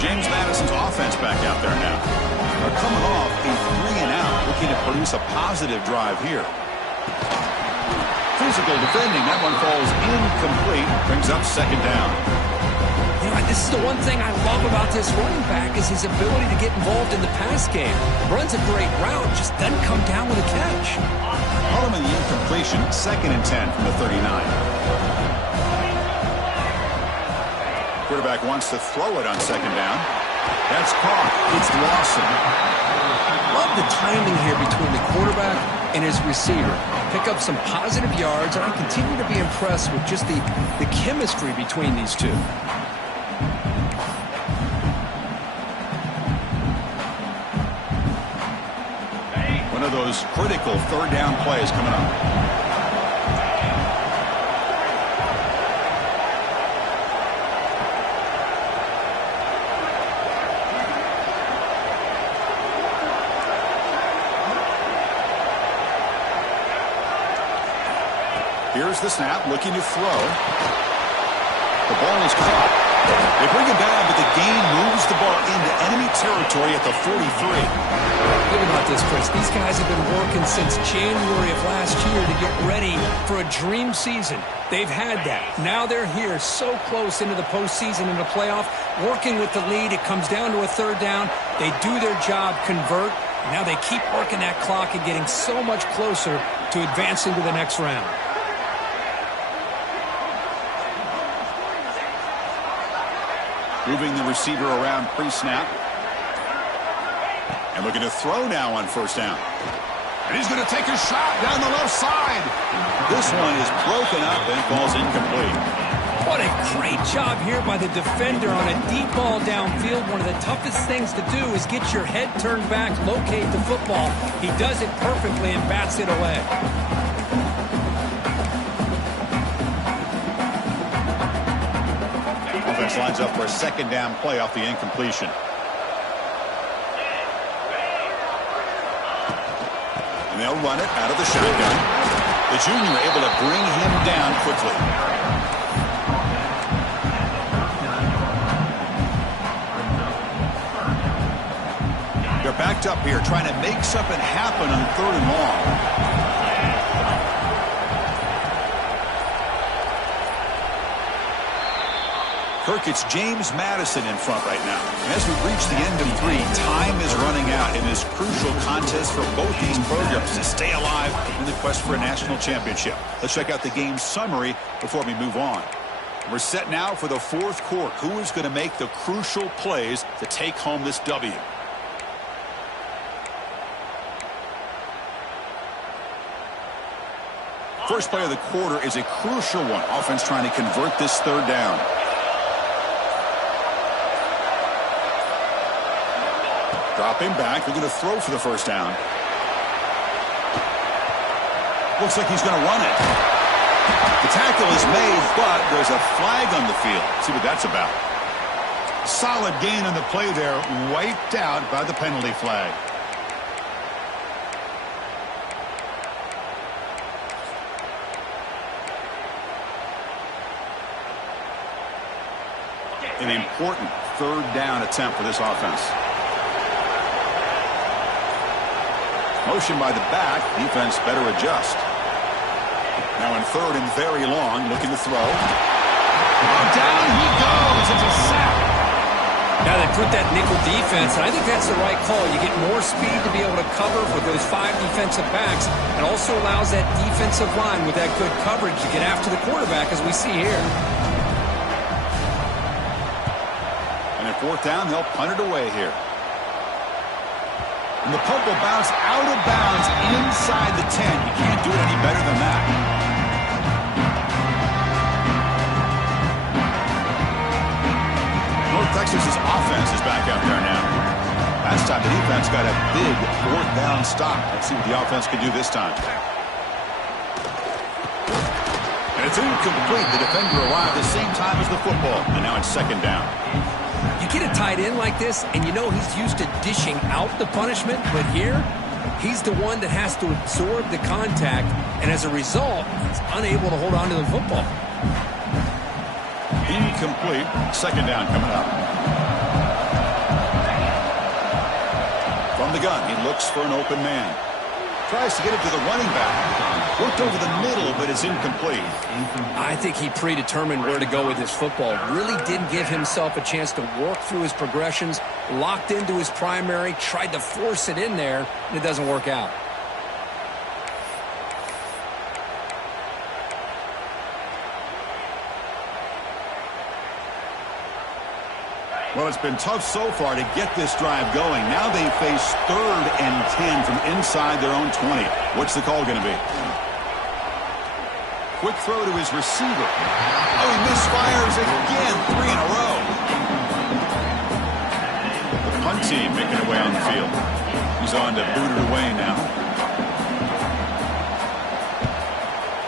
James Madison's offense back out there now. They're coming off a 3-and-out, looking to produce a positive drive here. Physical defending. That one falls incomplete. Brings up second down. You know, this is the one thing I love about this running back is his ability to get involved in the pass game. Runs a great route, just doesn't come down with a catch. Harmon the incompletion. Second and 10 from the 39. Quarterback wants to throw it on second down. That's caught. It's Lawson. Love the timing here between the quarterback and his receiver. Pick up some positive yards, and I continue to be impressed with just the chemistry between these two. One of those critical third down plays coming up. Here's the snap, looking to throw. The ball is caught. They bring him down, but the gain moves the ball into enemy territory at the 43. Think about this, Chris. These guys have been working since January of last year to get ready for a dream season. They've had that. Now they're here so close into the postseason and the playoff, working with the lead. It comes down to a third down. They do their job, convert. Now they keep working that clock and getting so much closer to advancing to the next round. Moving the receiver around pre-snap. And looking to throw now on first down. And he's going to take a shot down the left side. This one is broken up and falls incomplete. What a great job here by the defender on a deep ball downfield. One of the toughest things to do is get your head turned back, locate the football. He does it perfectly and bats it away. Offense lines up for a second down play off the incompletion. And they'll run it out of the shotgun. The junior able to bring him down quickly. They're backed up here trying to make something happen on third and long. Kirk, it's James Madison in front right now. And as we reach the end of 3, time is running out in this crucial contest for both these programs to stay alive in the quest for a national championship. Let's check out the game summary before we move on. We're set now for the fourth quarter. Who is going to make the crucial plays to take home this W? First play of the quarter is a crucial one. Offense trying to convert this third down. Dropping back. They're going to throw for the first down. Looks like he's going to run it. The tackle is made, but there's a flag on the field. See what that's about. Solid gain on the play there. Wiped out by the penalty flag. An important third down attempt for this offense. Motion by the back. Defense better adjust. Now in third and very long, looking to throw. Oh, down he goes. It's a sack. Now they put that nickel defense, and I think that's the right call. You get more speed to be able to cover for those 5 defensive backs. It also allows that defensive line with that good coverage to get after the quarterback, as we see here. And at fourth down, they'll punt it away here. And the punt will bounce out of bounds inside the 10. You can't do it any better than that. North Texas's offense is back out there now. Last time the defense got a big fourth down stop. Let's see what the offense can do this time. And it's incomplete. The defender arrived at the same time as the football. And now it's second down. You get a tight end like this, and you know he's used to dishing out the punishment, but here, he's the one that has to absorb the contact, and as a result, he's unable to hold on to the football. Incomplete. Second down coming up. From the gun, he looks for an open man. Tries to get it to the running back. Worked over the middle, but it's incomplete. I think he predetermined where to go with his football. Really didn't give himself a chance to work through his progressions. Locked into his primary, tried to force it in there, and it doesn't work out. Well, it's been tough so far to get this drive going. Now they face 3rd and 10 from inside their own 20. What's the call going to be? Quick throw to his receiver. Oh, he misfires again. 3 in a row. The punt team making their way on the field. He's on to boot it away now.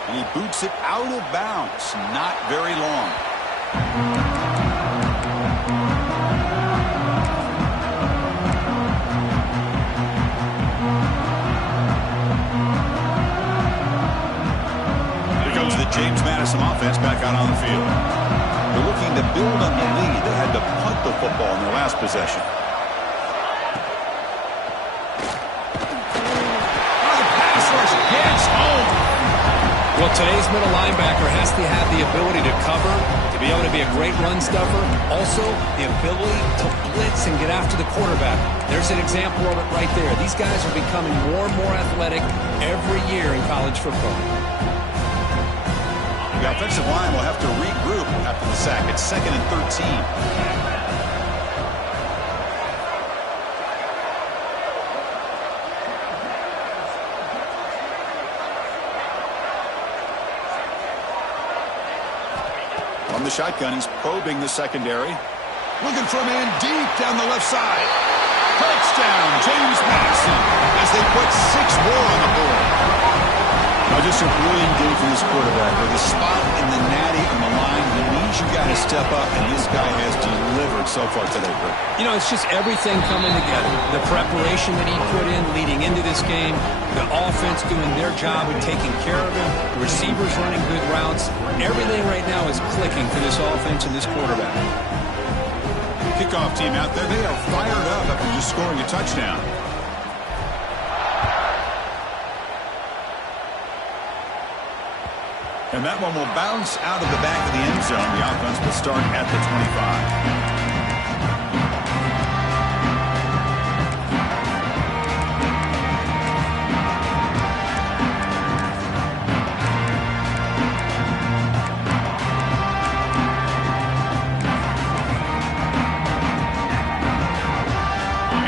And he boots it out of bounds. Not very long. The James Madison offense back out on the field. They're looking to build on the lead. They had to punt the football in their last possession. Well, today's middle linebacker has to have the ability to cover, to be able to be a great run stuffer, also the ability to blitz and get after the quarterback. There's an example of it right there. These guys are becoming more and more athletic every year in college football. The offensive line will have to regroup after the sack. It's 2nd and 13. On the shotgun, he's probing the secondary. Looking for a man deep down the left side. Touchdown, James Madison, as they put 6 more on the board. Now just a brilliant game for this quarterback. With a spot in the natty on the line, he needs you guys to step up, and this guy has delivered so far today, Kurt. You know, it's just everything coming together. The preparation that he put in leading into this game, the offense doing their job and taking care of him, the receivers running good routes. Everything right now is clicking for this offense and this quarterback. Kickoff team out there, they are fired up after just scoring a touchdown. And that one will bounce out of the back of the end zone. The offense will start at the 25.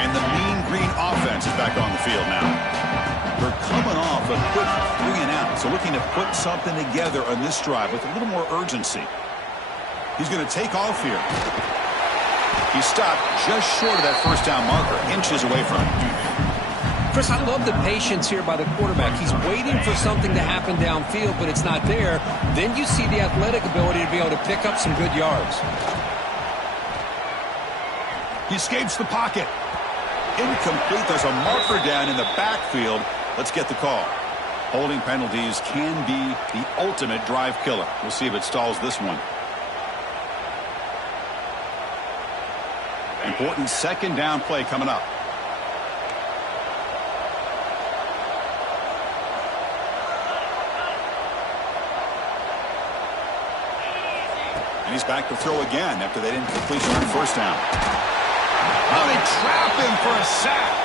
And the Mean Green offense is back on the field now. They're coming off a quick 3-and-out, so looking to put something together on this drive with a little more urgency. He's going to take off here. He stopped just short of that first down marker, inches away from it. Chris, I love the patience here by the quarterback. He's waiting for something to happen downfield, but it's not there. Then you see the athletic ability to be able to pick up some good yards. He escapes the pocket. Incomplete. There's a marker down in the backfield. Let's get the call. Holding penalties can be the ultimate drive killer. We'll see if it stalls this one. Important 2nd down play coming up. And he's back to throw again after they didn't completion on 1st down. Oh, they trap him for a sack.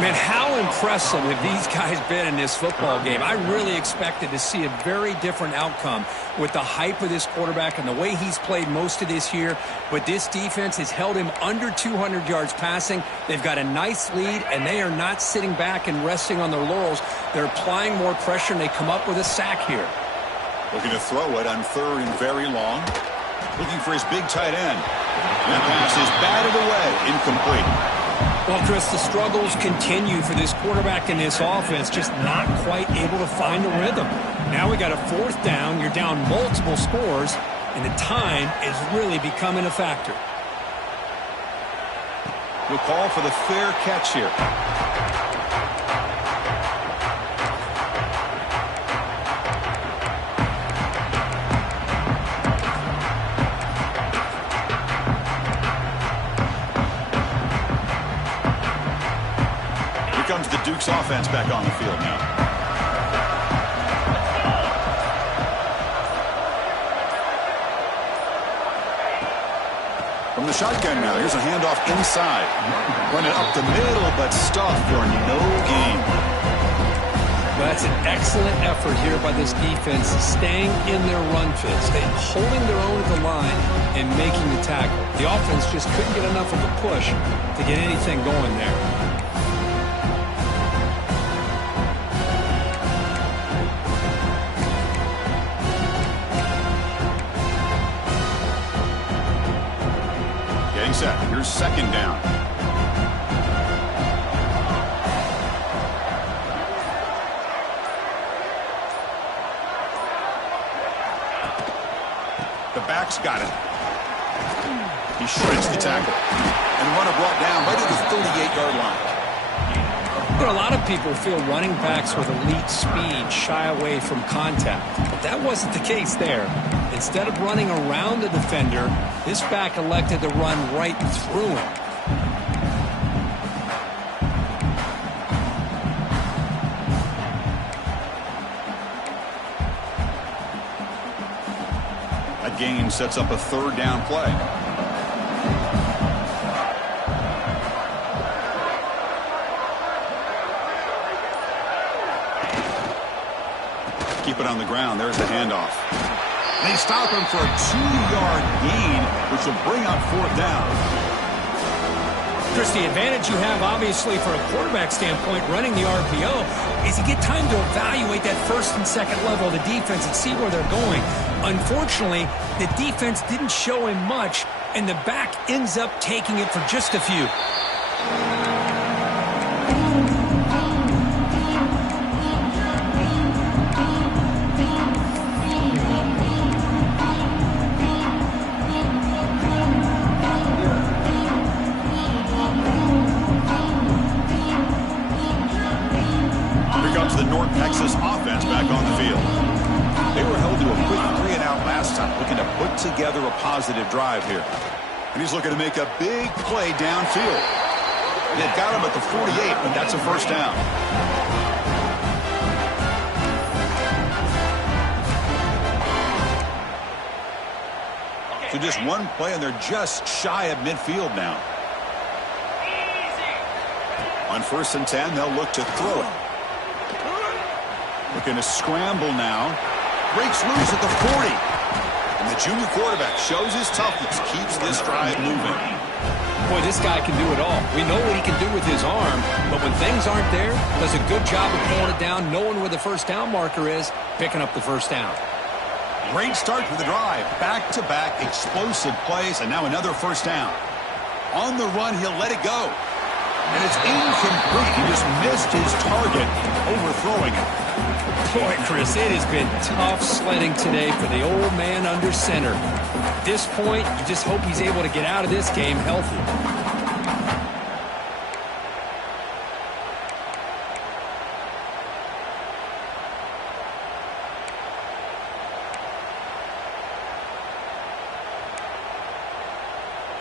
Man, how impressive have these guys been in this football game? I really expected to see a very different outcome with the hype of this quarterback and the way he's played most of this year. But this defense has held him under 200 yards passing. They've got a nice lead, and they are not sitting back and resting on their laurels. They're applying more pressure, and they come up with a sack here. Looking to throw it on 3rd and very long. Looking for his big tight end. That pass is batted away. Incomplete. Well, Chris, the struggles continue for this quarterback in this offense, just not quite able to find the rhythm. Now we got a 4th down. You're down multiple scores, and the time is really becoming a factor. We'll call for the fair catch here. Comes the Duke's offense back on the field now. From the shotgun now, here's a handoff inside. Running up the middle, but stuffed for no gain. Well, that's an excellent effort here by this defense, staying in their run fit, holding their own at the line and making the tackle. The offense just couldn't get enough of a push to get anything going there. Set. Here's 2nd down. The back's got it. He shreds the tackle. And runner brought down right at the 38-yard line. You know, a lot of people feel running backs with elite speed shy away from contact. But that wasn't the case there. Instead of running around the defender, this back elected to run right through him. and sets up a third down play. Keep it on the ground. There's the handoff. They stop him for a 2-yard gain, which will bring up fourth down. Chris, the advantage you have, obviously, for a quarterback standpoint, running the RPO, is you get time to evaluate that first and second level of the defense and see where they're going. Unfortunately, the defense didn't show him much, and the back ends up taking it for just a few. Together a positive drive here. And he's looking to make a big play downfield. They've got him at the 48, but that's a first down. So just one play, and they're just shy of midfield now. On 1st and 10, they'll look to throw it. Looking to scramble now. Breaks loose at the 40. And the junior quarterback shows his toughness, keeps this drive moving. Boy, this guy can do it all. We know what he can do with his arm, but when things aren't there, does a good job of pulling it down, knowing where the first down marker is, picking up the first down. Great start to the drive. Back-to-back explosive plays, and now another first down. On the run, he'll let it go. And it's incomplete. He just missed his target, overthrowing it. Boy, Chris, it has been tough sledding today for the old man under center. At this point, you just hope he's able to get out of this game healthy.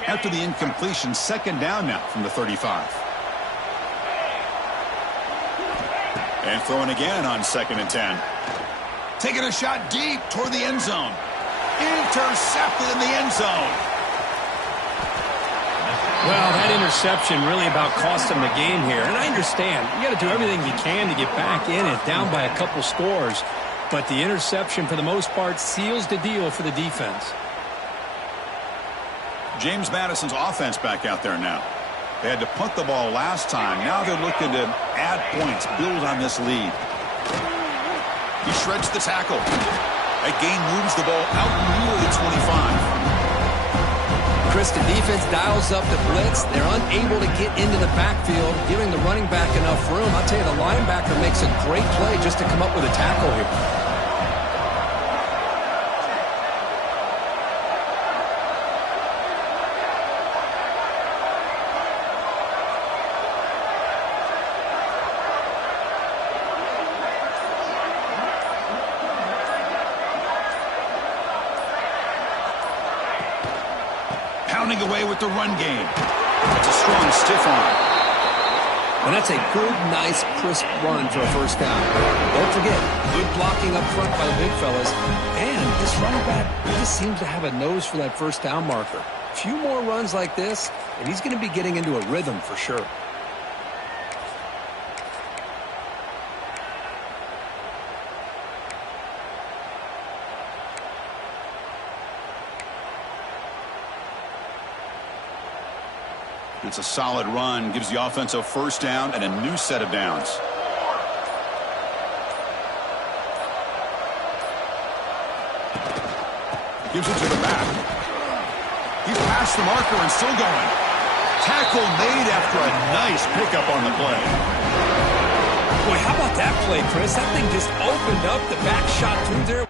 After the incompletion, second down now from the 35. And throwing again on 2nd and 10. Taking a shot deep toward the end zone. Intercepted in the end zone. Well, that interception really about cost him the game here. And I understand. You got to do everything you can to get back in it, down by a couple scores. But the interception, for the most part, seals the deal for the defense. James Madison's offense back out there now. They had to punt the ball last time. Now they're looking to add points, build on this lead. He shreds the tackle. That gain moves the ball out near the 25. Chris, the defense dials up the blitz. They're unable to get into the backfield, giving the running back enough room. I'll tell you, the linebacker makes a great play just to come up with a tackle here. Away with the run game. It's a strong stiff arm. And that's a good, nice, crisp run for a first down. Don't forget, good blocking up front by the big fellas. And this running back just seems to have a nose for that first down marker. A few more runs like this, and he's going to be getting into a rhythm for sure. It's a solid run, gives the offense a first down and a new set of downs. Gives it to the back. He's past the marker and still going. Tackle made after a nice pickup on the play. Boy, how about that play, Chris? That thing just opened up. The back shot through there.